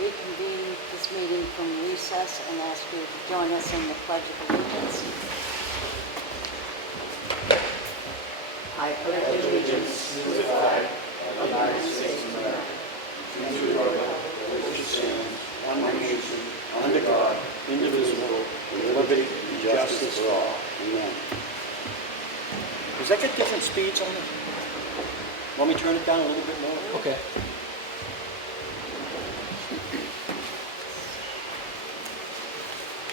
reconvene this meeting from recess and ask you to join us in the Pledge of Allegiance. I pledge allegiance to the flag of the United States of America, and to the republic for which it stands, one nation, under God, indivisible, with liberty and justice for all. Amen. Does that get different speeds on it? Want me to turn it down a little bit more? Okay.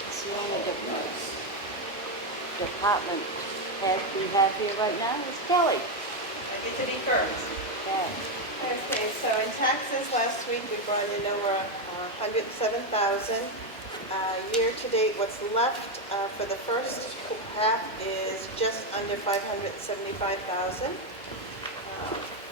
It's the only department head we have here right now is Kelly. I get to be first. Okay. Okay, so in taxes last week, we brought in over $107,000. Year to date, what's left for the first half is just under $575,000.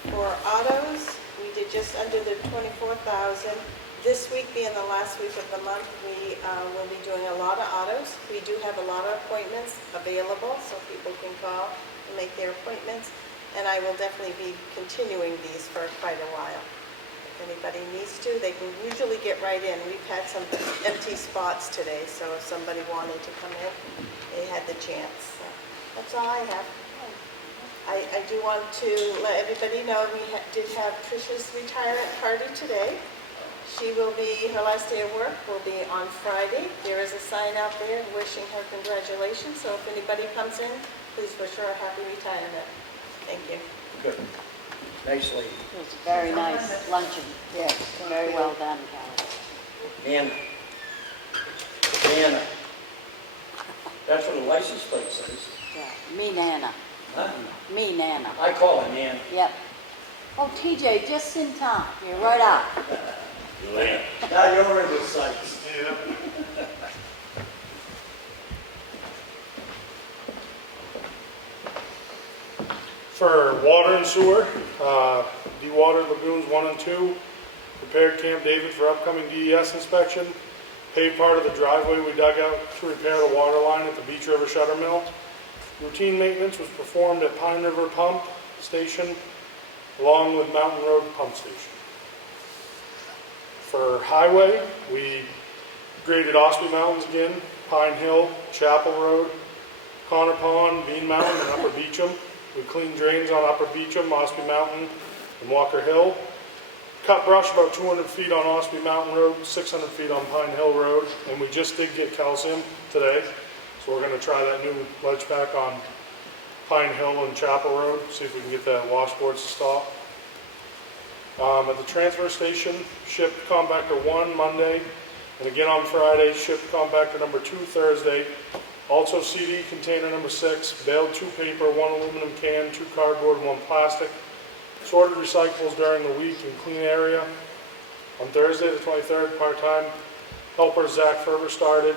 For autos, we did just under the $24,000. This week being the last week of the month, we will be doing a lot of autos. We do have a lot of appointments available, so people can call and make their appointments. And I will definitely be continuing these for quite a while. If anybody needs to, they can usually get right in. We've had some empty spots today, so if somebody wanted to come in, they had the chance. So that's all I have. I do want to let everybody know we did have Tricia's retirement party today. She will be, her last day of work will be on Friday. There is a sign out there wishing her congratulations, so if anybody comes in, please wish her a happy retirement. Thank you. Good. Nice lady. It was a very nice luncheon. Yes, very well done, Kelly. Anna. That's what the license plate says. Yeah, me Nana. Huh? Me Nana. I call her Nan. Yep. Oh, TJ, just in time. You're right out. Now you're in the sights. Yeah. For water and sewer, dewatered lagoons 1 and 2, prepared Camp David for upcoming DES inspection, paved part of the driveway we dug out to repair the water line at the Beach River Shutter Mill. Routine maintenance was performed at Pine River Pump Station along with Mountain Road Pump Station. For highway, we graded Ossipee Mountains again, Pine Hill, Chapel Road, Connor Pond, Bean Mountain, and Upper Beecham. We cleaned drains on Upper Beecham, Ossipee Mountain, and Walker Hill. Cut brush about 200 feet on Ossipee Mountain Road, 600 feet on Pine Hill Road, and we just did get calcium today. So we're going to try that new ledge pack on Pine Hill and Chapel Road, see if we can get that washboards to stop. At the transfer station, shipped compactor 1 Monday, and again on Friday, shipped compactor number 2 Thursday. Also CD container number 6, baled 2 paper, 1 aluminum can, 2 cardboard, and 1 plastic. Sorted recyclables during the week in clean area. On Thursday the 23rd, part-time helper Zach Ferber started.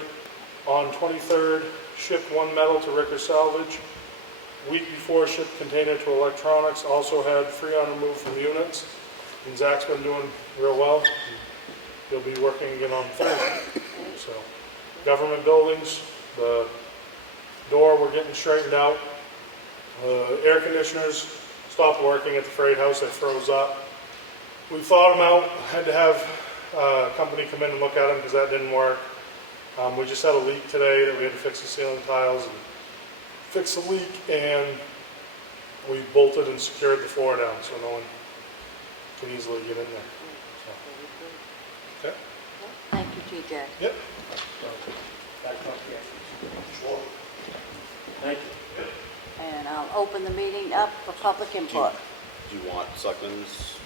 On 23rd, shipped 1 metal to Ricker Salvage. Week before, shipped container to electronics. Also had Freon removed from units. And Zach's been doing real well. He'll be working again on Thursday. So, government buildings, the door we're getting straightened out. Air conditioners stopped working at the freight house. They froze up. We thawed them out. Had to have a company come in and look at them because that didn't work. We just had a leak today that we had to fix the ceiling tiles and fix the leak, and we bolted and secured the floor down so no one can easily get in there. So, okay. Thank you, TJ. Yep. Back up here. Sure. Thank you. And I'll open the meeting up for public input. Do you want Selectmen's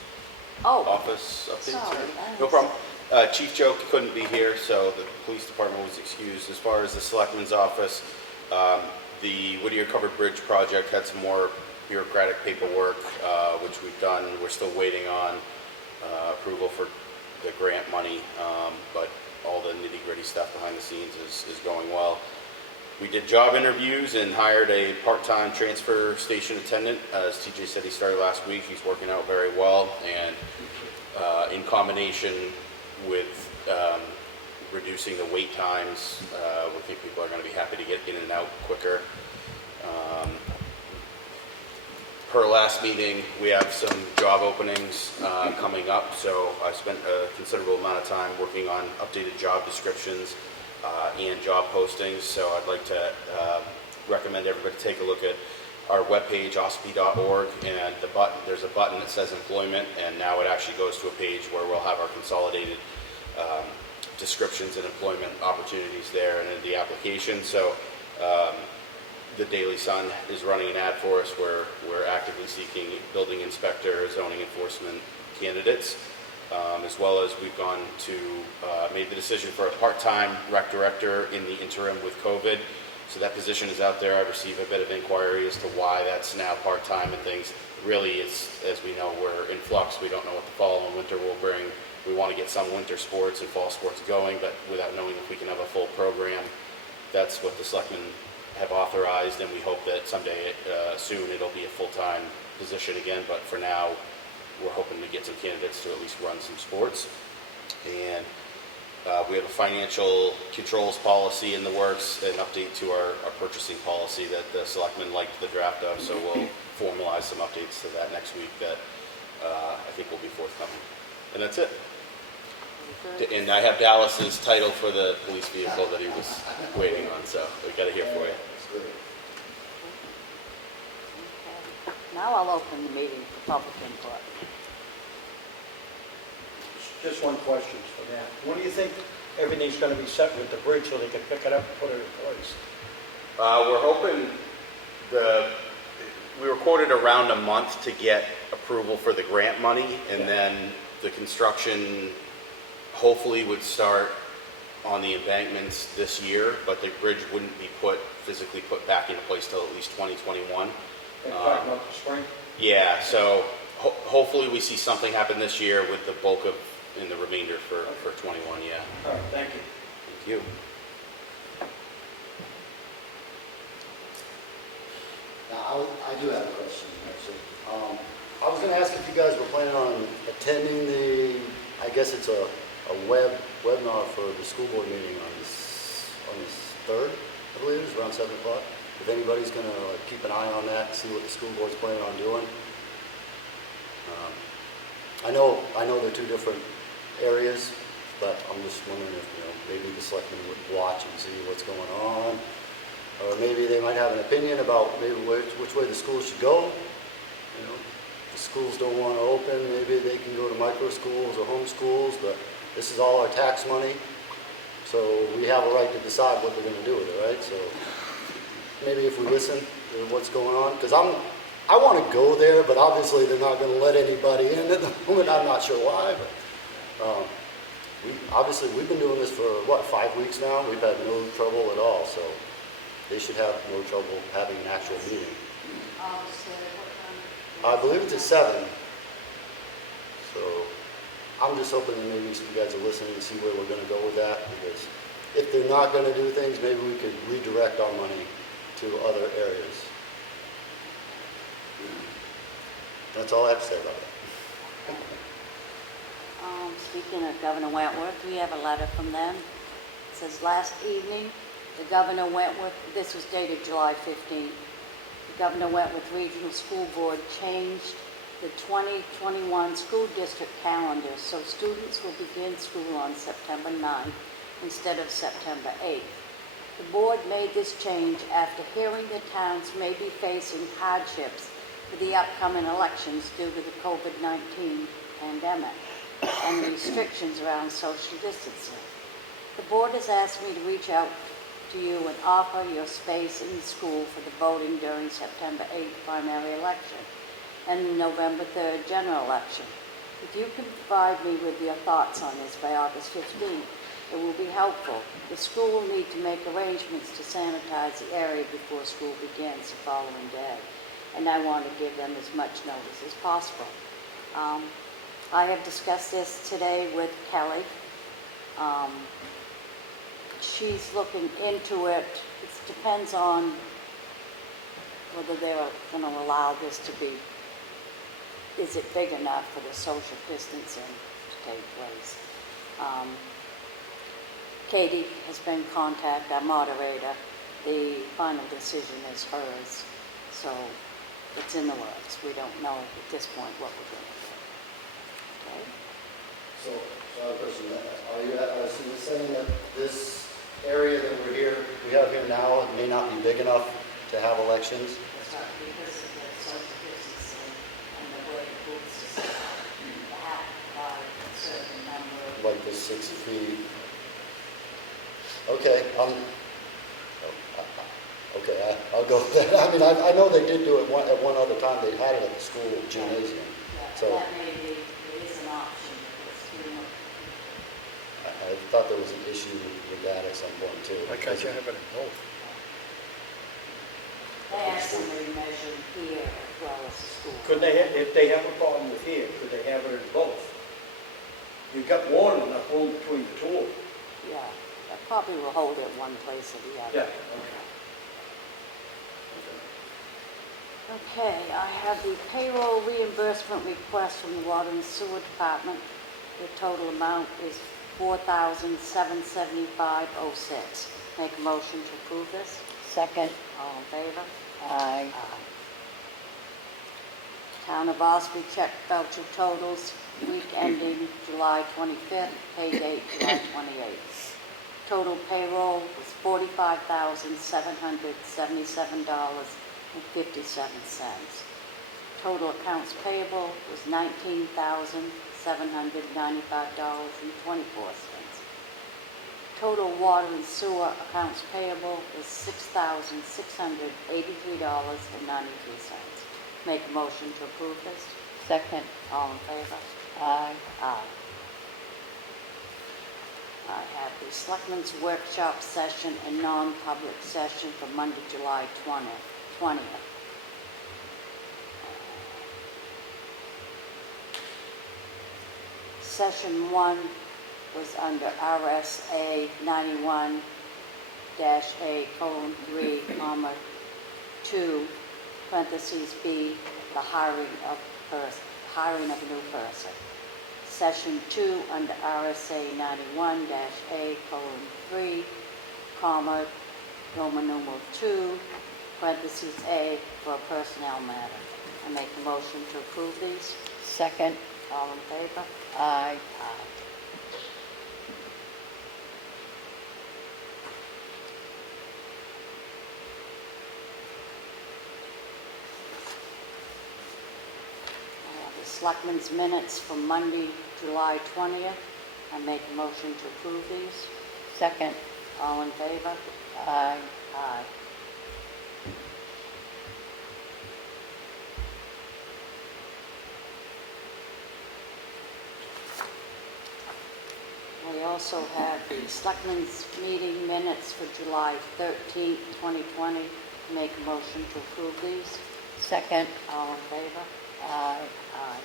Oh, office updates? sorry. No problem. Chief Joe couldn't be here, so the police department was excused. As far as the Selectmen's office, the Whittier Covered Bridge project had some more bureaucratic paperwork, which we've done. We're still waiting on approval for the grant money, but all the nitty-gritty stuff behind the scenes is going well. We did job interviews and hired a part-time transfer station attendant. As TJ said, he started last week. He's working out very well, and in combination with reducing the wait times, we think people are going to be happy to get in and out quicker. per last meeting, we have some job openings coming up, so I spent a considerable amount of time working on updated job descriptions and job postings, so I'd like to recommend everybody take a look at our webpage, Ossipee.org, and there's a button that says employment, and now it actually goes to a page where we'll have our consolidated descriptions and employment opportunities there and in the application. So the Daily Sun is running an ad for us where we're actively seeking building inspector, zoning enforcement candidates, as well as we've made the decision for a part-time rec director in the interim with COVID. So that position is out there. I received a bit of inquiry as to why that's now part-time and things. Really, it's, as we know, we're in flux. We don't know what the fall and winter will bring. We want to get some winter sports and fall sports going, but without knowing if we can have a full program. That's what the Selectmen have authorized, and we hope that someday soon it'll be a full-time position again. But for now, we're hoping to get some candidates to at least run some sports. And we have a financial controls policy in the works, an update to our purchasing policy that the Selectmen liked the draft of, so we'll formalize some updates to that next week that I think will be forthcoming. And that's it. And I have Dallas's title for the police vehicle that he was waiting on, so we got it here for you. Okay. Now I'll open the meeting for public input. Just one question for that. When do you think everything's going to be set with the bridge so they can pick it up and put it in place? We're hoping we were quoted around a month to get approval for the grant money, and then the construction hopefully would start on the embankments this year, but the bridge wouldn't be physically put back into place till at least 2021. Talking about the spring? Yeah, so hopefully we see something happen this year with the bulk of in the remainder for 21, yeah. All right, thank you. Thank you. Now, I do have a question, actually. I was going to ask if you guys were planning on attending I guess it's a webinar for the school board meeting on this 3rd, I believe it is, around 7 o'clock. If anybody's going to keep an eye on that, see what the school board's planning on doing. I know they're two different areas, but I'm just wondering if, maybe the selectmen would watch and see what's going on, or maybe they might have an opinion about maybe which way the schools should go. If the schools don't want to open, maybe they can go to micro schools or home schools, but this is all our tax money, so we have a right to decide what we're going to do with it, right? So maybe if we listen to what's going on, because I want to go there, but obviously they're not going to let anybody in at the moment. I'm not sure why, but we've been doing this for, 5 weeks now? We've had no trouble at all, so they should have no trouble having an actual meeting. I believe it's at 7, so I'm just hoping that maybe you guys are listening and see where we're going to go with that, because if they're not going to do things, maybe we could redirect our money to other areas. That's all I have to say about it. Speaking of Governor Wentworth, we have a letter from them. It says, last evening, the Governor Wentworth, this was dated July 15th, the Governor Wentworth Regional School Board changed the 2021 school district calendar so students will begin school on September 9th instead of September 8th. The board made this change after hearing the towns may be facing hardships for the upcoming elections due to the COVID-19 pandemic and restrictions around social distancing. The board has asked me to reach out to you and offer your space in the school for the voting during September 8th primary election and the November 3rd general election. If you can provide me with your thoughts on this by August 15th, it will be helpful. The school will need to make arrangements to sanitize the area before school begins the following day, and I want to give them as much notice as possible. I have discussed this today with Kelly. She's looking into it. It depends on whether they're going to allow this to be, is it big enough for the social distancing to take place. Katie has been contacted, our moderator. The final decision is hers. So it's in the works. We don't know at this point what we're going to do. Okay? So I have a question. So you're saying that this area that we have here now may not be big enough to have elections? Sorry, because of the social distancing and the way the booths are set up, you have to provide a certain number. Like the 6 feet? Okay, I'll go with that. I mean, I know they did do it at one other time. They had it at the school gymnasium. Yeah, So that may be, it is an option, because, I thought there was an issue with that at some point too. Why can't you have it in both? they ask somebody measured here as well as the school. Could they, if they have a problem with here, could they have it in both? You've got more than enough room between the two of them. Yeah, that probably will hold it one place or the other. Yeah, okay. Okay, I have the payroll reimbursement request from the Water and Sewer Department. The total amount is $4,775.06. Make a motion to approve this. Second. All in favor? Aye. Town of Ossipee check voucher totals, week ending July 25th, pay date July 28th. Total payroll was $45,777.57. Total accounts payable was $19,795.24. Total water and sewer accounts payable is $6,683.93. Make a motion to approve this. Second. All in favor? Aye. Aye. I have the Selectmen's Workshop session and non-public session for Monday, July 20th. Session 1 was under RSA 91-A:3, parentheses B, the hiring of a new person. Session 2 under RSA 91-A:3, Roman numeral 2, parentheses A, for a personnel matter. I make a motion to approve these. Second. All in favor? Aye. Aye. I have the Selectmen's minutes from Monday, July 20th. I make a motion to approve these. Second. All in favor? Aye. Aye. We also have the Selectmen's meeting minutes for July 13th, 2020. Make a motion to approve these. Second. All in favor? Aye. Aye.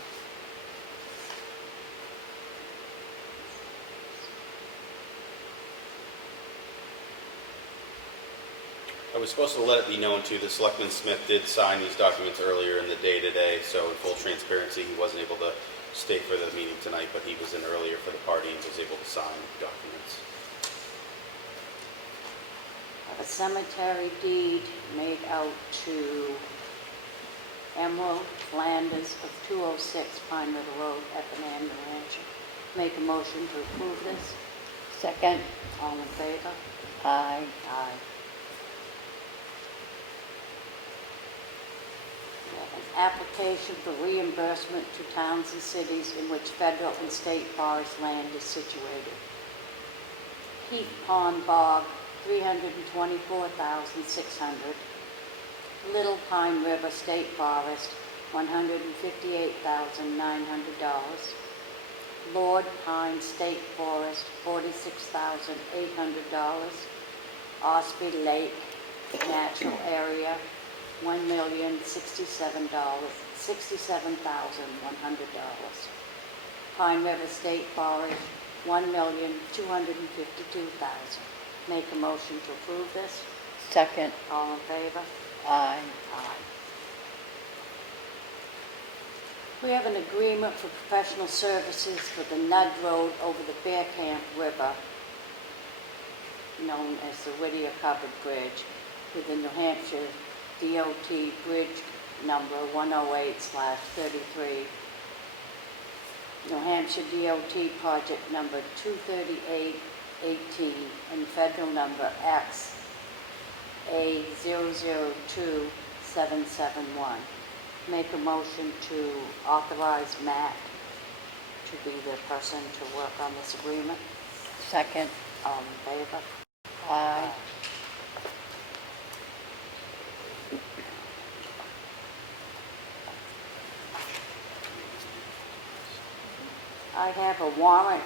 I was supposed to let it be known too, that Selectman Smith did sign these documents earlier in the day today, so in full transparency, he wasn't able to stay for the meeting tonight, but he was in earlier for the party and was able to sign documents. I have a cemetery deed made out to Emerald Flanders of 206 Pine River Road, Effingham, New Hampshire. Make a motion to approve this. Second. All in favor? Aye. Aye. We have an application for reimbursement to towns and cities in which federal and state forest land is situated. Heath Pond Bog, $324,600. Little Pine River State Forest, $158,900. Lord Pine State Forest, $46,800. Ossipee Lake Natural Area, $1,067,100. Pine River State Forest, $1,252,000. Make a motion to approve this. Second. All in favor? Aye. Aye. We have an agreement for professional services for the Nud Road over the Bear Camp River, known as the Whittier Covered Bridge, with the New Hampshire DOT Bridge number 108/33, New Hampshire DOT project number 23818, and federal number XA002771. Make a motion to authorize Matt to be the person to work on this agreement. Second. All in favor? Aye. I have a warrant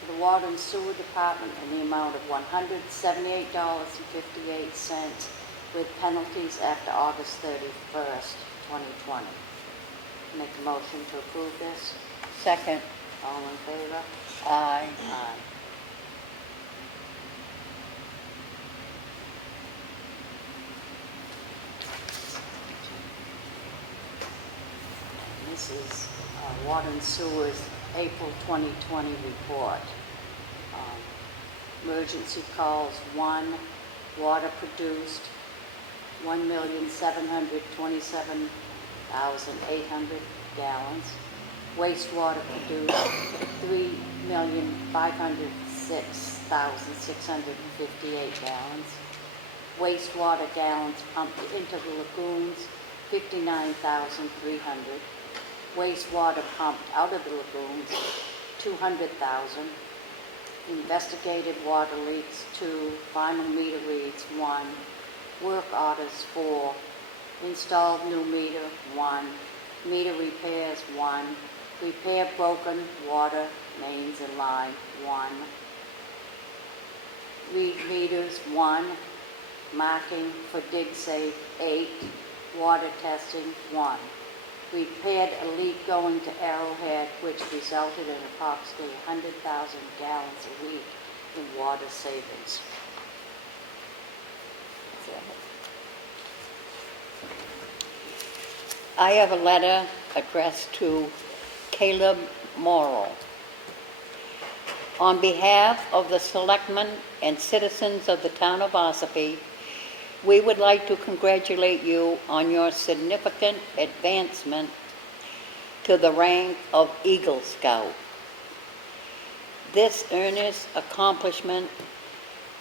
for the Water and Sewer Department in the amount of $178.58 with penalties after August 31st, 2020. Make a motion to approve this. Second. All in favor? Aye. Aye. This is Water and Sewer's April 2020 report. Emergency calls 1, water produced 1,727,800 gallons. Wastewater produced 3,506,658 gallons. Wastewater gallons pumped into the lagoons 59,300. Wastewater pumped out of the lagoons 200,000. Investigated water leaks 2, final meter reads 1, work orders 4, installed new meter 1, meter repairs 1, repair broken water mains and line 1, read meters 1, marking for dig safe 8, water testing 1. Repaired a leak going to Arrowhead, which resulted in approximately 100,000 gallons a week in water savings. I have a letter addressed to Caleb Morrill. On behalf of the Selectmen and citizens of the town of Ossipee, we would like to congratulate you on your significant advancement to the rank of Eagle Scout. This earnest accomplishment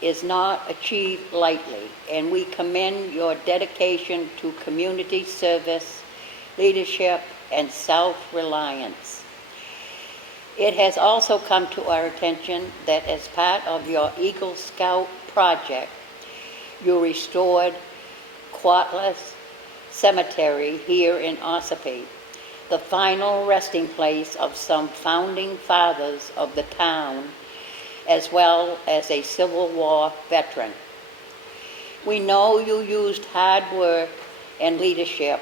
is not achieved lightly, and we commend your dedication to community service, leadership, and self-reliance. It has also come to our attention that as part of your Eagle Scout project, you restored Quatlas Cemetery here in Ossipee, the final resting place of some founding fathers of the town, as well as a Civil War veteran. We know you used hard work and leadership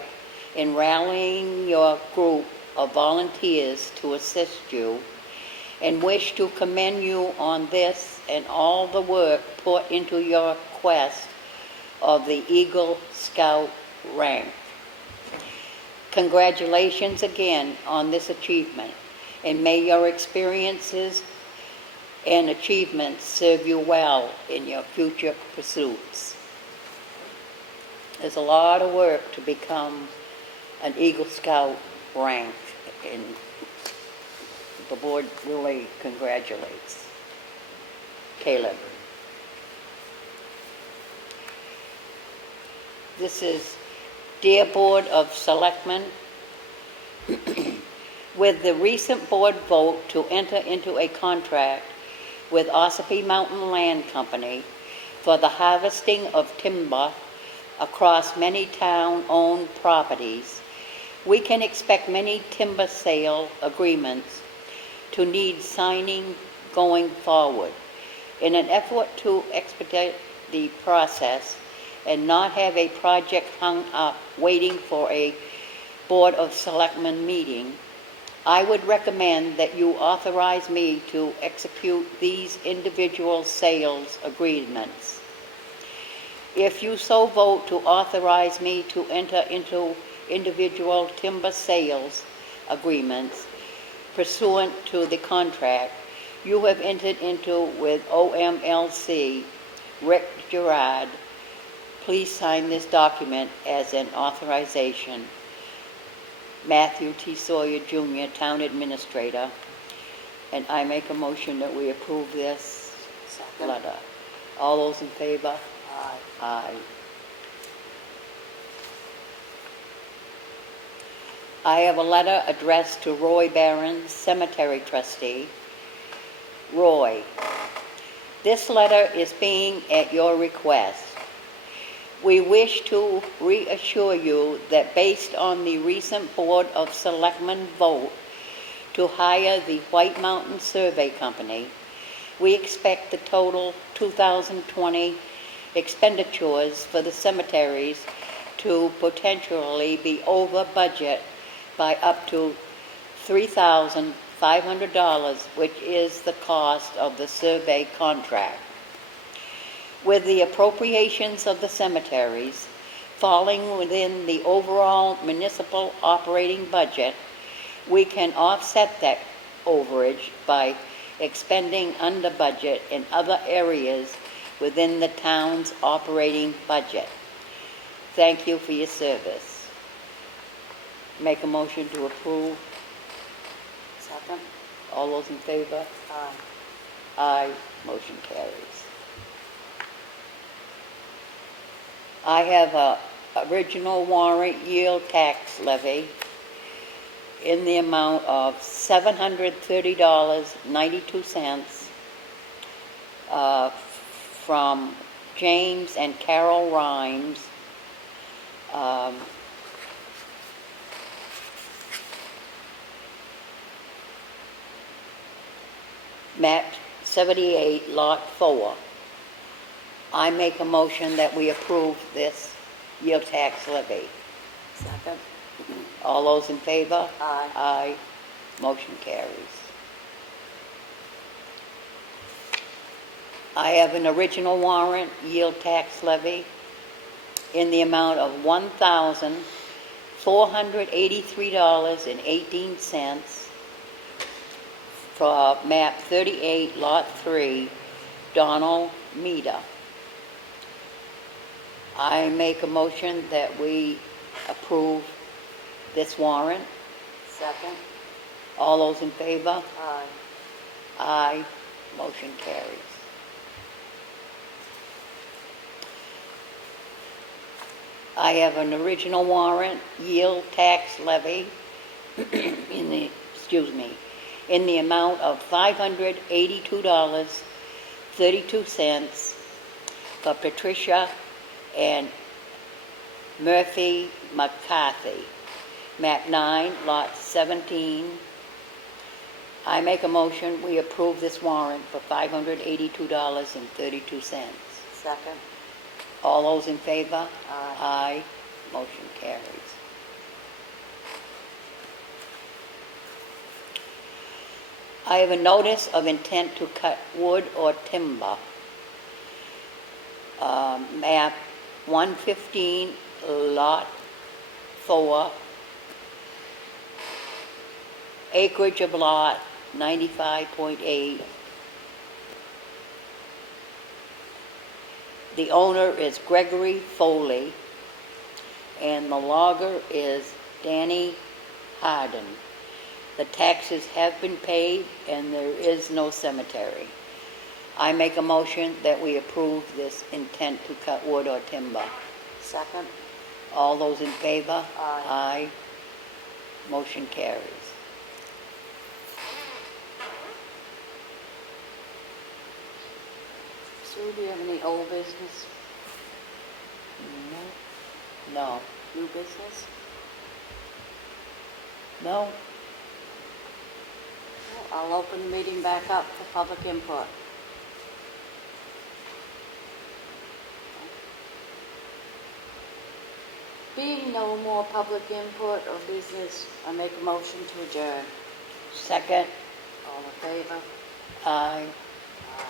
in rallying your group of volunteers to assist you, and wish to commend you on this and all the work put into your quest of the Eagle Scout rank. Congratulations again on this achievement, and may your experiences and achievements serve you well in your future pursuits. There's a lot of work to become an Eagle Scout rank, and the board really congratulates Caleb. This is Dear Board of Selectmen, with the recent board vote to enter into a contract with Ossipee Mountain Land Company for the harvesting of timber across many town-owned properties, we can expect many timber sale agreements to need signing going forward. In an effort to expedite the process and not have a project hung up waiting for a Board of Selectmen meeting, I would recommend that you authorize me to execute these individual sales agreements. If you so vote to authorize me to enter into individual timber sales agreements pursuant to the contract you have entered into with OMLC, Rick Gerard, please sign this document as an authorization. Matthew T. Sawyer Jr., Town Administrator. And I make a motion that we approve this Second. letter. All those in favor? Aye. Aye. I have a letter addressed to Roy Barron, Cemetery Trustee. Roy, this letter is being at your request. We wish to reassure you that based on the recent Board of Selectmen vote to hire the White Mountain Survey Company, we expect the total 2020 expenditures for the cemeteries to potentially be over budget by up to $3,500, which is the cost of the survey contract. With the appropriations of the cemeteries falling within the overall municipal operating budget, we can offset that overage by expending under budget in other areas within the town's operating budget. Thank you for your service. Make a motion to approve. Second. All those in favor? Aye. Aye. Motion carries. I have a original warrant yield tax levy in the amount of $730.92 from James and Carol Rhimes. Map 78, Lot 4. I make a motion that we approve this yield tax levy. Second. All those in favor? Aye. Aye. Motion carries. I have an original warrant yield tax levy in the amount of $1,483.18 for map 38, lot 3, Donald Meader. I make a motion that we approve this warrant. Second. All those in favor? Aye. Aye. Motion carries. I have an original warrant yield tax levy in the amount of $582.32 for Patricia and Murphy McCarthy, map 9, lot 17. I make a motion we approve this warrant for $582.32. Second. All those in favor? Aye. Aye. Motion carries. I have a notice of intent to cut wood or timber. Map 115, lot 4, acreage of lot 95.8. The owner is Gregory Foley, and the logger is Danny Harden. The taxes have been paid, and there is no cemetery. I make a motion that we approve this intent to cut wood or timber. Second. All those in favor? Aye. Aye. Motion carries. Sue, do you have any old business? No. New business? No? I'll open the meeting back up for public input. Being no more public input or business, I make a motion to adjourn. Second? All in favor? Aye. Aye.